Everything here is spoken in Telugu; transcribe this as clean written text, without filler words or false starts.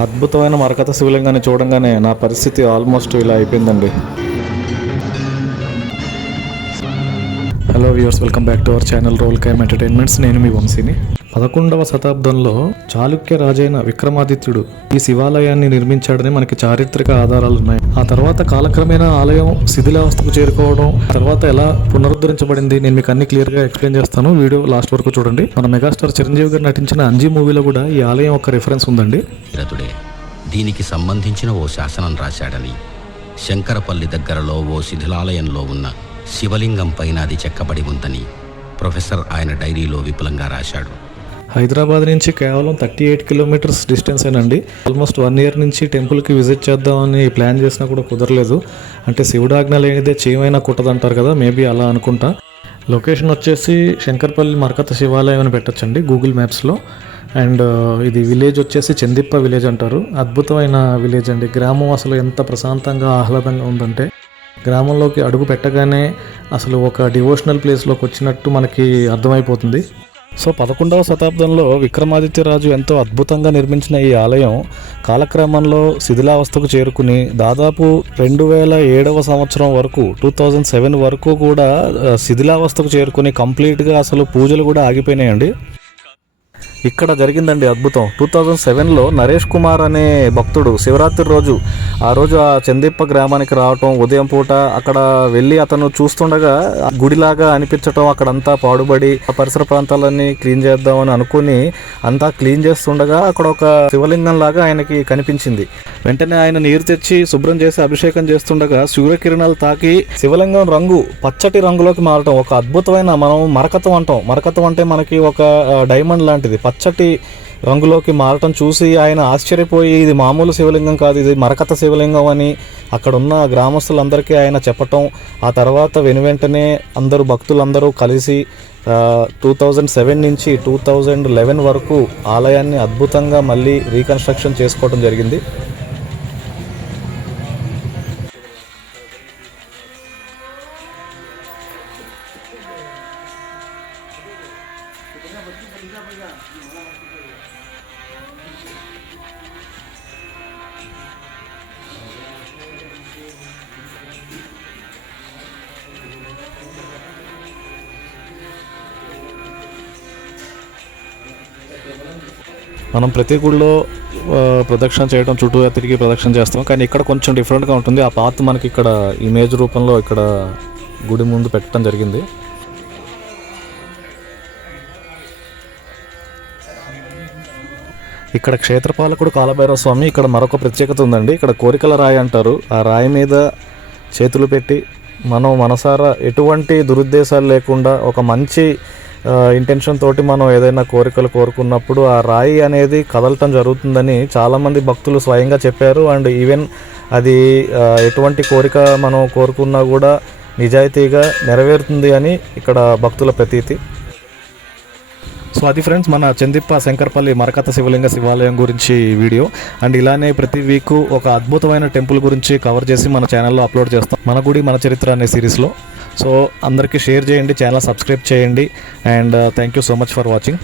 అద్భుతమైన మరకత శివలింగాన్ని చూడంగానే నా పరిస్థితి ఆల్మోస్ట్ ఇలా అయిపోయిందండి. Hello viewers, welcome back to our channel Roll Crime Entertainments. నేను మీ వంశీని. 11వ శతాబ్దంలో చాళుక్య రాజైన విక్రమాదిత్యుడు ఈ శివాలయాన్ని నిర్మించాడని మనకి చారిత్రక ఆధారాలు ఉన్నాయి. ఆ తర్వాత కాలక్రమేణా ఆలయం శిథిలావస్థకు చేరుకోవడం, తర్వాత ఎలా పునరుద్ధరించబడింది నేను మీకు అన్ని క్లియర్ గా ఎక్స్ప్లెయిన్ చేస్తాను. వీడియో లాస్ట్ వరకు చూడండి. మన మెగాస్టార్ చిరంజీవి గారు నటించిన అంజీ మూవీలో కూడా ఈ ఆలయం ఒక రిఫరెన్స్ ఉందండి. దీనికి సంబంధించిన ఓ శాసనం రాశాడని, శంకరపల్లి దగ్గరలో ఓ శిథిలాలయంలో ఉన్న శివలింగం పైన అది చెక్కబడి ఉందని ప్రొఫెసర్ ఆయన డైరీలో విపులంగా రాశాడు. హైదరాబాద్ నుంచి కేవలం 38 కిలోమీటర్స్ డిస్టెన్స్ ఏనండి. ఆల్మోస్ట్ 1 ఇయర్ నుంచి టెంపుల్కి విజిట్ చేద్దామని ప్లాన్ చేసినా కూడా కుదరలేదు. అంటే శివుడాజ్ఞ లేనిదే చేయమైనా కుట్టదంటారు కదా, మేబీ అలా అనుకుంటా. లొకేషన్ వచ్చేసి శంకర్పల్లి మరకత శివాలయం అని పెట్టచ్చండి గూగుల్ మ్యాప్స్లో. అండ్ ఇది విలేజ్ వచ్చేసి చందిప్ప విలేజ్ అంటారు. అద్భుతమైన విలేజ్ అండి. గ్రామం అసలు ఎంత ప్రశాంతంగా ఆహ్లాదంగా ఉందంటే, గ్రామంలోకి అడుగు పెట్టగానే అసలు ఒక డివోషనల్ ప్లేస్లోకి వచ్చినట్టు మనకి అర్థమైపోతుంది. సో 11వ శతాబ్దంలో విక్రమాదిత్యరాజు ఎంతో అద్భుతంగా నిర్మించిన ఈ ఆలయం కాలక్రమంలో శిథిలావస్థకు చేరుకుని దాదాపు 2007వ సంవత్సరం వరకు 2007 వరకు కూడా శిథిలావస్థకు చేరుకుని కంప్లీట్గా అసలు పూజలు కూడా ఆగిపోయినాయండి. ఇక్కడ జరిగిందండి అద్భుతం. 2007లో నరేష్ కుమార్ అనే భక్తుడు శివరాత్రి రోజు ఆ చందిప్ప గ్రామానికి రావటం, ఉదయం పూట అక్కడ వెళ్ళి అతను చూస్తుండగా గుడిలాగా అనిపించటం, అక్కడంతా పాడుబడి ఆ పరిసర ప్రాంతాలన్నీ క్లీన్ చేద్దామని అనుకుని అంతా క్లీన్ చేస్తుండగా అక్కడ ఒక శివలింగం లాగా ఆయనకి కనిపించింది. వెంటనే ఆయన నీరు తెచ్చి శుభ్రం చేసి అభిషేకం చేస్తుండగా సూర్యకిరణాలు తాకి శివలింగం రంగు పచ్చటి రంగులోకి మారటం. ఒక అద్భుతమైన, మనం మరకతం అంటాం, మరకతం అంటే మనకి ఒక డైమండ్ లాంటిది, పచ్చటి రంగులోకి మారటం చూసి ఆయన ఆశ్చర్యపోయి ఇది మామూలు శివలింగం కాదు, ఇది మరకత శివలింగం అని అక్కడ ఉన్న గ్రామస్తులందరికీ ఆయన చెప్పటం. ఆ తర్వాత వెనువెంటనే అందరూ భక్తులందరూ కలిసి 2007 నుంచి 2011 వరకు ఆలయాన్ని అద్భుతంగా మళ్ళీ రీకన్స్ట్రక్షన్ చేసుకోవడం జరిగింది. మనం ప్రతి గుడిలో ప్రదక్షిణ చేయడం, చుట్టూ తిరిగి ప్రదక్షిణ చేస్తాం, కానీ ఇక్కడ కొంచెం డిఫరెంట్గా ఉంటుంది. ఆ పాత్ మనకి ఇక్కడ ఇమేజ్ రూపంలో ఇక్కడ గుడి ముందు పెట్టడం జరిగింది. ఇక్కడ క్షేత్రపాలకుడు కాలభైరవ స్వామి. ఇక్కడ మరొక ప్రత్యేకత ఉందండి. ఇక్కడ కోరికల రాయి అంటారు. ఆ రాయి మీద చేతులు పెట్టి మనం మనసారా ఎటువంటి దురుద్దేశాలు లేకుండా ఒక మంచి ఇంటెన్షన్ తోటి మనం ఏదైనా కోరికలు కోరుకున్నప్పుడు ఆ రాయి అనేది కదలటం జరుగుతుందని చాలామంది భక్తులు స్వయంగా చెప్పారు. అండ్ ఈవెన్ అది ఎటువంటి కోరిక మనం కోరుకున్నా కూడా నిజాయితీగా నెరవేరుతుంది అని ఇక్కడ భక్తుల ప్రతీతి. సో అది ఫ్రెండ్స్, మన చందిప్ప శంకర్పల్లి మరకత శివలింగ శివాలయం గురించి వీడియో. అండ్ ఇలానే ప్రతి వీక్ ఒక అద్భుతమైన టెంపుల్ గురించి కవర్ చేసి మన ఛానల్లో అప్లోడ్ చేస్తాం, మన గుడి మన చరిత్ర అనే సిరీస్లో. సో అందరికీ షేర్ చేయండి, ఛానల్ సబ్స్క్రైబ్ చేయండి. And thank you so much for watching.